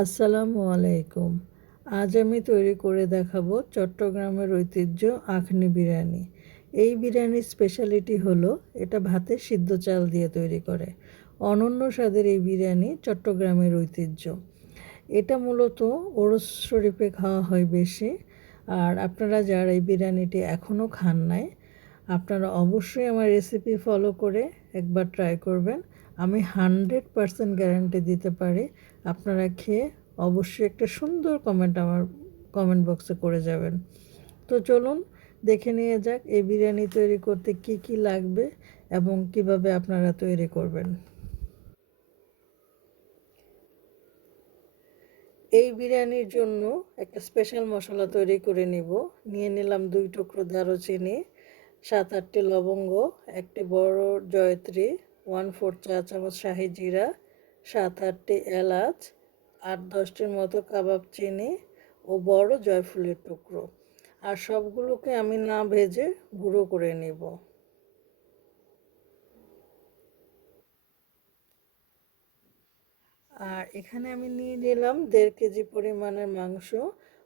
আসসালামু আলাইকুম। আজ আমি তৈরি করে দেখাবো চট্টগ্রামের ঐতিহ্য আখনি বিরিয়ানি। এই বিরিয়ানির স্পেশালিটি হলো এটা ভাতের সিদ্ধ চাল দিয়ে তৈরি করে। অনন্য স্বাদের এই বিরিয়ানি চট্টগ্রামের ঐতিহ্য। এটা মূলত ওরস শরীফে খাওয়া হয় বেশি। আর আপনারা যারা এই বিরিয়ানিটি এখনও খান নাই, আপনারা অবশ্যই আমার রেসিপি ফলো করে একবার ট্রাই করবেন। আমি 100% গ্যারান্টি দিতে পারি আপনারা খেয়ে অবশ্যই একটা সুন্দর কমেন্ট আমার কমেন্ট বক্সে করে যাবেন। তো চলুন দেখে নিয়ে যাক এই বিরিয়ানি তৈরি করতে কি কি লাগবে এবং কিভাবে আপনারা তৈরি করবেন। এই বিরিয়ানির জন্য একটা স্পেশাল মশলা তৈরি করে নিয়ে নিলাম 2 টুকরো দারুচিনি, 7-8টি লবঙ্গ, একটি বড় জয়ত্রী, 1/4 চা চামচ শাহি জিরা, 7-8টি এলাচ, 8-10টির মতো কাবাব চিনি ও বড় জয়ফুলের টুকরো। আর সবগুলোকে আমি না ভেজে গুঁড়ো করে নিব। আর এখানে আমি নিয়ে নিলাম 1.5 কেজি পরিমাণের মাংস।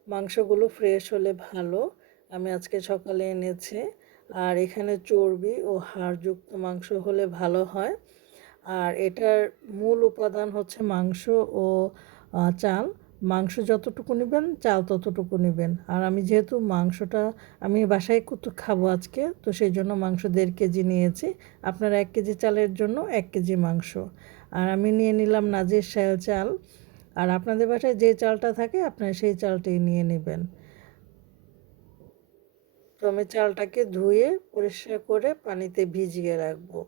মাংসগুলো ফ্রেশ হলে ভালো, আমি আজকে সকালে এনেছি। আর এখানে চর্বি ও হাড়যুক্ত মাংস হলে ভালো হয়। আর এটার মূল উপাদান হচ্ছে মাংস ও চাল। মাংস যতটুকু নেবেন চাল ততটুকু নেবেন। আর আমি যেহেতু মাংসটা আমি বাসায় কত খাবো আজকে, তো সেই জন্য মাংস 1.5 কেজি নিয়েছি। আপনারা 1 কেজি চালের জন্য 1 কেজি মাংস। আর আমি নিয়ে নিলাম নাজির শাইল চাল। আর আপনাদের বাসায় যে চালটা থাকে আপনারা সেই চালটাই নিয়ে নেবেন। তো আমি চালটাকে ধুয়ে পরিষ্কার করে পানিতে ভিজিয়ে রাখবো।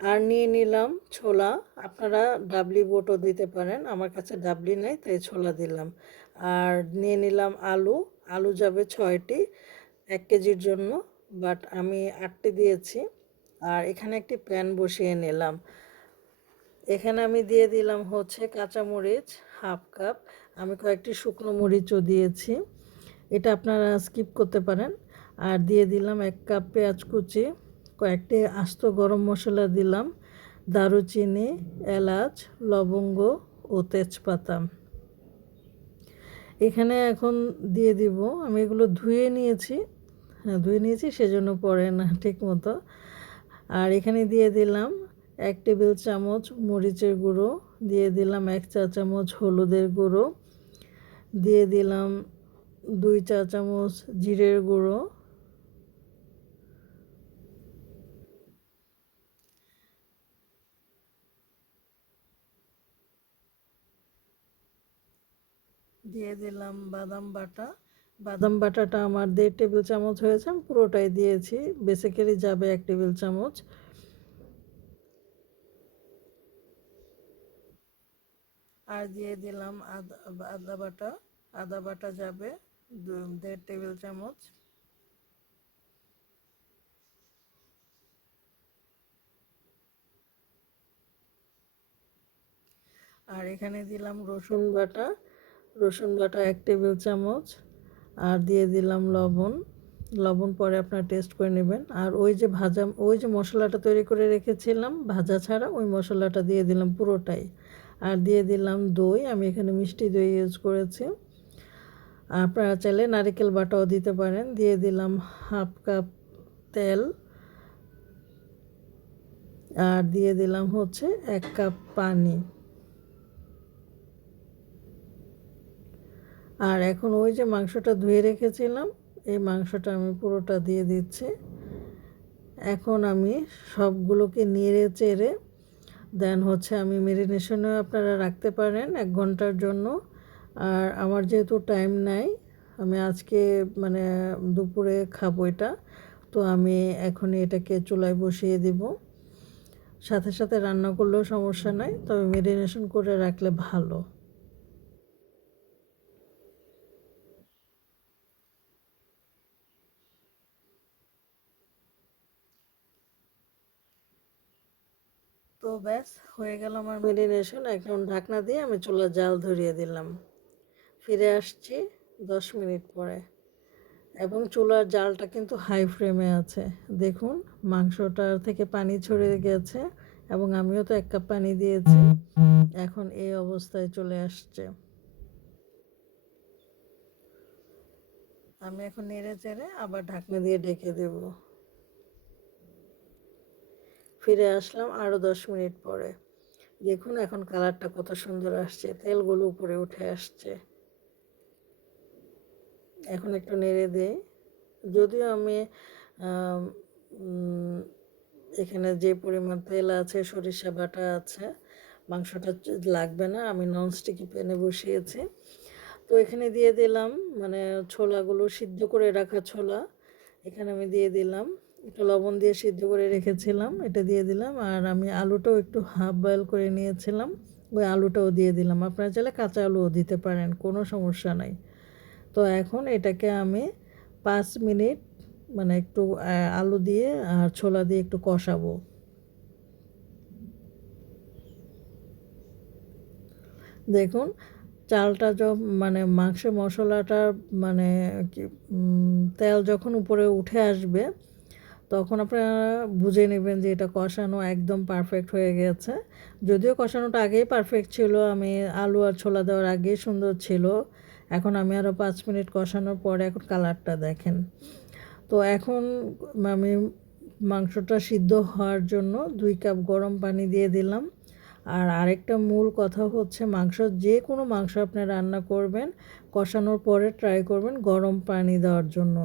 আর নিয়ে নিলাম ছোলা। আপনারা ডাবলি বুটও দিতে পারেন, আমার কাছে ডাবলি নেই তাই ছোলা দিলাম। আর নিয়ে নিলাম আলু। আলু যাবে 6টি 1 কেজির জন্য, বাট আমি 8টি দিয়েছি। আর এখানে একটি প্যান বসিয়ে নিলাম। এখানে আমি দিয়ে দিলাম হচ্ছে কাঁচামরিচ 1/2 কাপ। আমি কয়েকটি শুকনো মরিচও দিয়েছি, এটা আপনারা স্কিপ করতে পারেন। আর দিয়ে দিলাম 1 কাপ পেঁয়াজ কুচি, কয়েকটি আস্ত গরম মশলা দিলাম, দারুচিনি, এলাচ, লবঙ্গ ও তেজপাতা। এখানে এখন দিয়ে দিব, আমি এগুলো ধুয়ে নিয়েছি। হ্যাঁ, ধুয়ে নিয়েছি সেজন্য পড়ে না ঠিক মতো। আর এখানে দিয়ে দিলাম 1 টেবিল চামচ মরিচের গুঁড়ো, দিয়ে দিলাম 1 চা চামচ হলুদের গুঁড়ো, দিয়ে দিলাম 2 চা চামচ জিরের গুঁড়ো, দিয়ে দিলাম বাদাম বাটা। বাদাম বাটাটা আমার 1.5 টেবিল চামচ হয়েছে, আমি পুরোটাই দিয়েছি, বেসিক্যালি যাবে 1 টেবিল চামচ। আর দিয়ে দিলাম আদা আদা বাটা। আদা বাটা যাবে 1.5 টেবিল চামচ। আর এখানে দিলাম রসুন বাটা। রসুন বাটা 1 টেবিল চামচ। আর দিয়ে দিলাম লবণ। লবণ পরে আপনারা টেস্ট করে নেবেন। আর ওই যে মশলাটা তৈরি করে রেখেছিলাম ভাজা ছাড়া, ওই মশলাটা দিয়ে দিলাম পুরোটাই। আর দিয়ে দিলাম দই, আমি এখানে মিষ্টি দই ইউজ করেছি। আপনারা চাইলে নারকেল বাটাও দিতে পারেন। দিয়ে দিলাম 1/2 কাপ তেল। আর দিয়ে দিলাম হচ্ছে 1 কাপ পানি। আর এখন ওই যে মাংসটা ধুয়ে রেখেছিলাম, এই মাংসটা আমি পুরোটা দিয়ে দিচ্ছি। এখন আমি সবগুলোকে নেড়ে চেড়ে দেন হচ্ছে আমি মেরিনেশনেও আপনারা রাখতে পারেন 1 ঘন্টার জন্য। আর আমার যেহেতু টাইম নাই, আমি আজকে মানে দুপুরে খাবো এটা, তো আমি এখনই এটাকে চুলায় বসিয়ে দিব। সাথে সাথে রান্না করলেও সমস্যা নাই, তবে মেরিনেশন করে রাখলে ভালো। তো ব্যাস হয়ে গেল আমার মেরিনেশন। এখন ঢাকনা দিয়ে আমি চুলার জাল ধরিয়ে দিলাম। ফিরে আসছি 10 মিনিট পরে। এবং চুলার জালটা কিন্তু হাই ফ্লেমে আছে। দেখুন মাংসটার থেকে পানি ছড়িয়ে গেছে এবং আমিও তো 1 কাপ পানি দিয়েছি। এখন এই অবস্থায় চলে আসছে। আমি এখন নেড়ে চেড়ে আবার ঢাকনা দিয়ে ঢেকে দেব। ফিরে আসলাম আরও 10 মিনিট পরে। দেখুন এখন কালারটা কত সুন্দর আসছে, তেলগুলো উপরে উঠে আসছে। এখন একটু নেড়ে দেই। যদিও আমি এখানে যে পরিমাণ তেল আছে, সরিষা বাটা আছে, মাংসটা লাগবে না, আমি ননস্টিকি প্যানে বসিয়েছি। তো এখানে দিয়ে দিলাম মানে ছোলাগুলো, সিদ্ধ করে রাখা ছোলা এখানে আমি দিয়ে দিলাম। একটু লবণ দিয়ে সিদ্ধ করে রেখেছিলাম, এটা দিয়ে দিলাম। আর আমি আলুটাও একটু হাফ বয়েল করে নিয়েছিলাম, ওই আলুটাও দিয়ে দিলাম। আপনারা চাইলে কাঁচা আলুও দিতে পারেন, কোনো সমস্যা নাই। তো এখন এটাকে আমি 5 মিনিট মানে একটু আলু দিয়ে আর ছোলা দিয়ে একটু কষাবো। দেখুন চালটা মানে মাংসের মশলাটা মানে কি তেল যখন উপরে উঠে আসবে তখন আপনারা বুঝে নেবেন যে এটা কষানো একদম পারফেক্ট হয়ে গেছে। যদিও কষানোটা আগেই পারফেক্ট ছিল, আমি আলু আর ছোলা দেওয়ার আগেই সুন্দর ছিল। এখন আমি আরও 5 মিনিট কষানোর পরে এখন কালারটা দেখেন। তো এখন আমি মাংসটা সিদ্ধ হওয়ার জন্য 2 কাপ গরম পানি দিয়ে দিলাম। আর আরেকটা মূল কথা হচ্ছে, যে কোনো মাংস আপনি রান্না করবেন কষানোর পরে ট্রাই করবেন গরম পানি দেওয়ার জন্য।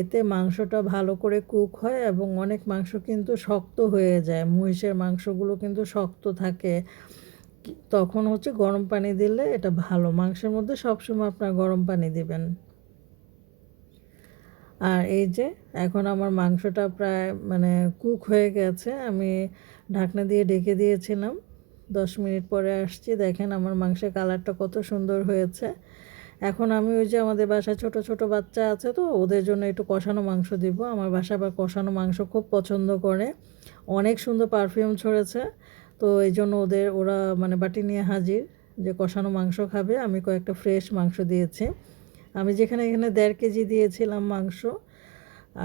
এতে মাংসটা ভালো করে কুক হয় এবং অনেক মাংস কিন্তু শক্ত হয়ে যায়, মহিষের মাংসগুলো কিন্তু শক্ত থাকে। তখন হচ্ছে গরম পানি দিলে এটা ভালো, মাংসের মধ্যে সবসময় আপনার গরম পানি দিবেন। আর এই যে এখন আমার মাংসটা প্রায় মানে কুক হয়ে গেছে, আমি ঢাকনা দিয়ে ঢেকে দিয়েছিলাম। 10 মিনিট পরে আসছি, দেখেন আমার মাংসের কালারটা কত সুন্দর হয়েছে। এখন আমি ওই যে আমাদের বাসায় ছোট ছোট বাচ্চা আছে, তো ওদের জন্য একটু কষানো মাংস দিব। আমার বাসায় আবার কষানো মাংস খুব পছন্দ করে, অনেক সুন্দর পারফিউম ছড়েছে। তো এই জন্য ওরা মানে বাটি নিয়ে হাজির যে কষানো মাংস খাবে। আমি কয়েকটা ফ্রেশ মাংস দিয়েছি, আমি এখানে 1.5 কেজি দিয়েছিলাম মাংস।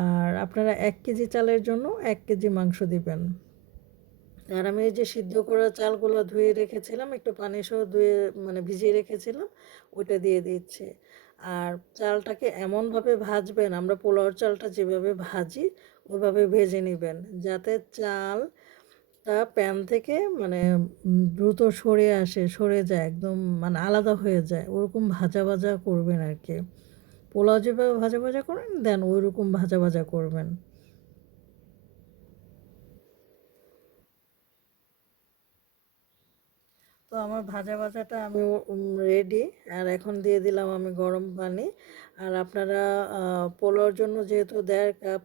আর আপনারা 1 কেজি চালের জন্য 1 কেজি মাংস দিবেন। আর আমি এই যে সিদ্ধ করা চালগুলো ধুয়ে রেখেছিলাম, একটু পানি সহ ধুয়ে মানে ভিজিয়ে রেখেছিলাম, ওইটা দিয়ে দিচ্ছি। আর চালটাকে এমনভাবে ভাজবেন, আমরা পোলাওর চালটা যেভাবে ভাজি ওইভাবে ভেজে নেবেন, যাতে চালটা প্যান থেকে মানে দ্রুত সরে যায়, একদম মানে আলাদা হয়ে যায়, ওরকম ভাজা ভাজা করবেন আর কি। পোলাও যেভাবে ভাজা ভাজা করেন দেন ওই রকম ভাজা ভাজা করবেন। তো আমার ভাজা ভাজাটা আমি রেডি। আর এখন দিয়ে দিলাম আমি গরম পানি। আর আপনারা পোলাওর জন্য যেহেতু 1.5 কাপ,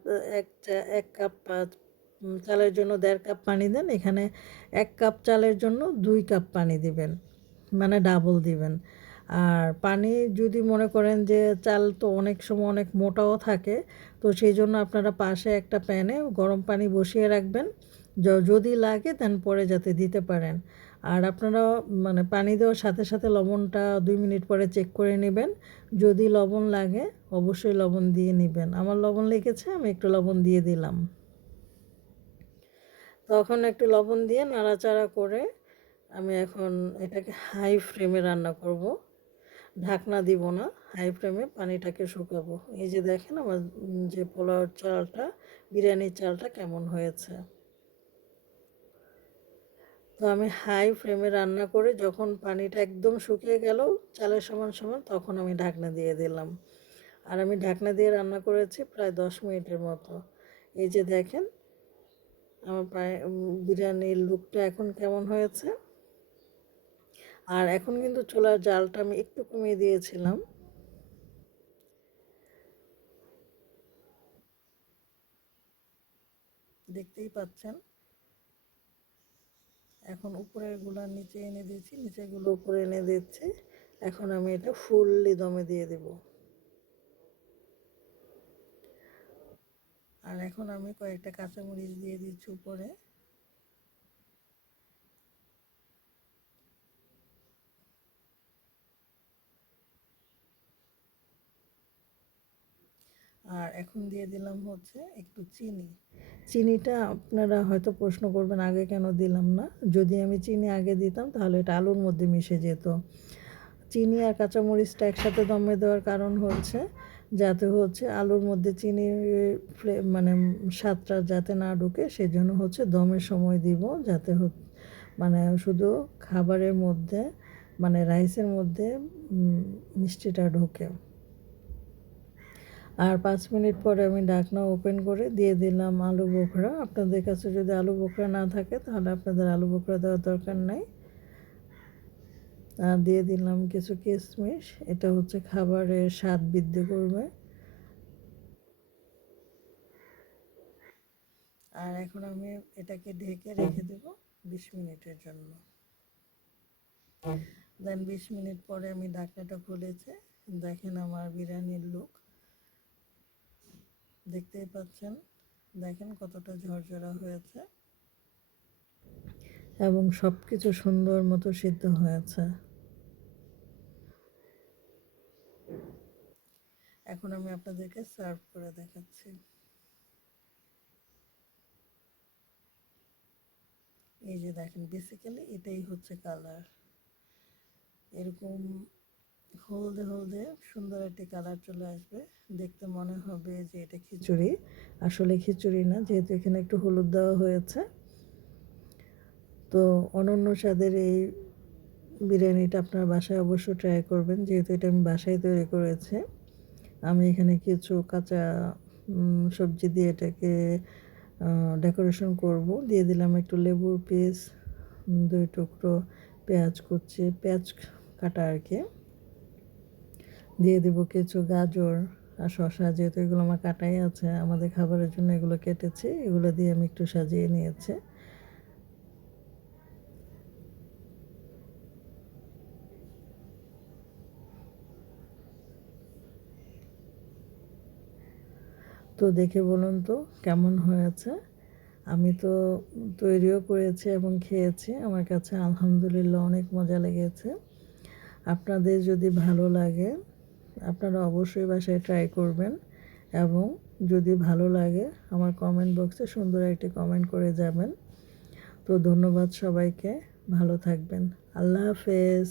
1 কাপ চালের জন্য 1.5 কাপ পানি দেন, এখানে 1 কাপ চালের জন্য 2 কাপ পানি দিবেন, মানে ডাবল দিবেন। আর পানি যদি মনে করেন যে চাল তো অনেক সময় অনেক মোটাও থাকে, তো সেই জন্য আপনারা পাশে একটা প্যানে গরম পানি বসিয়ে রাখবেন, যদি লাগে দেন পরে যাতে দিতে পারেন। আর আপনারা মানে পানি দেওয়ার সাথে সাথে লবণটা 2 মিনিট পরে চেক করে নেবেন, যদি লবণ লাগে অবশ্যই লবণ দিয়ে নেবেন। আমার লবণ লেগেছে, আমি একটু লবণ দিয়ে দিলাম। তখন একটু লবণ দিয়ে নাড়াচাড়া করে আমি এখন এটাকে হাই ফ্লেমে রান্না করব, ঢাকনা দিব না, হাই ফ্লেমে পানিটাকে শুকাবো। এই যে দেখেন আমার যে পোলাওর চালটা, বিরিয়ানির চালটা কেমন হয়েছে। তো আমি হাই ফ্লেমে রান্না করে যখন পানিটা একদম শুকিয়ে গেল চালের সমান সমান, তখন আমি ঢাকনা দিয়ে দিলাম। আর আমি ঢাকনা দিয়ে রান্না করেছি প্রায় 10 মিনিটের মতো। এই যে দেখেন আমার প্রায় বিরিয়ানির লুকটা এখন কেমন হয়েছে। আর এখন কিন্তু চুলার জালটা আমি একটু কমিয়ে দিয়েছিলাম, দেখতেই পাচ্ছেন। এখন উপরের গুলা নিচে এনে দিয়েছি, নিচেগুলো উপরে এনে দিচ্ছি। এখন আমি এটা ফুললি দমে দিয়ে দেব। আর এখন আমি কয়েকটা কাঁচামরিচ দিয়ে দিচ্ছি উপরে। আর এখন দিয়ে দিলাম হচ্ছে একটু চিনি। চিনিটা আপনারা হয়তো প্রশ্ন করবেন আগে কেন দিলাম না। যদি আমি চিনি আগে দিতাম তাহলে এটা আলুর মধ্যে মিশে যেত। চিনি আর কাঁচামরিচটা একসাথে দমে দেওয়ার কারণ হচ্ছে যাতে হচ্ছে আলুর মধ্যে চিনির মানে স্বাদটা যাতে না ঢুকে, সেজন্য হচ্ছে দমের সময় দিব যাতে মানে শুধু খাবারের মধ্যে মানে রাইসের মধ্যে মিষ্টিটা ঢোকে। আর 5 মিনিট পরে আমি ঢাকনা ওপেন করে দিয়ে দিলাম আলু বোখরা। আপনাদের কাছে যদি আলু বোখরা না থাকে তাহলে আপনাদের আলু বোখরা দেওয়ার দরকার নাই। আর দিয়ে দিলাম কিছু কিশমিশ, এটা হচ্ছে খাবারের স্বাদ বৃদ্ধি করবে। আর এখন আমি এটাকে ঢেকে রেখে দেব 20 মিনিটের জন্য। দেন 20 মিনিট পরে আমি ঢাকনাটা খুলেছি। দেখেন আমার বিরিয়ানির লুক, দেখতেই পাচ্ছেন। দেখেন কতটা ঝরঝরা হয়েছে এবং সব কিছু সুন্দর মতো সিদ্ধ হয়েছে। এখন আমি আপনাদেরকে সার্ভ করে দেখাচ্ছি। এই যে দেখেন, বেসিক্যালি এটাই হচ্ছে কালার। এরকম হলদে হলদে সুন্দর একটি কালার চলে আসবে। দেখতে মনে হবে যে এটা খিচুড়ি, আসলে খিচুড়ি না, যেহেতু এখানে একটু হলুদ দেওয়া হয়েছে। তো অনন্য স্বাদের এই বিরিয়ানিটা আপনার বাসায় অবশ্য ট্রাই করবেন, যেহেতু এটা আমি বাসায় তৈরি করেছি। আমি এখানে কিছু কাঁচা সবজি দিয়ে এটাকে ডেকোরেশন করব। দিয়ে দিলাম একটু লেবুর পিস, 2 টুকরো পেঁয়াজ কুচি, পেঁয়াজ কাটা আর কি। দিয়ে দেব কিছু গাজর আর শসা, যেহেতু এগুলো আমার কাটাই আছে, আমাদের খাবারের জন্য এগুলো কেটেছি। এগুলো দিয়ে আমি একটু সাজিয়ে নিয়েছি। তো দেখে বলুন তো কেমন হয়েছে। আমি তো তৈরিও করেছি এবং খেয়েছি, আমার কাছে আলহামদুলিল্লাহ অনেক মজা লেগেছে। আপনাদের যদি ভালো লাগে আপনারা অবশ্যই বাসায় ট্রাই করবেন, এবং যদি ভালো লাগে আমার কমেন্ট বক্সে সুন্দর একটি কমেন্ট করে যাবেন। তো ধন্যবাদ সবাইকে, ভালো থাকবেন। আল্লাহ হাফেজ।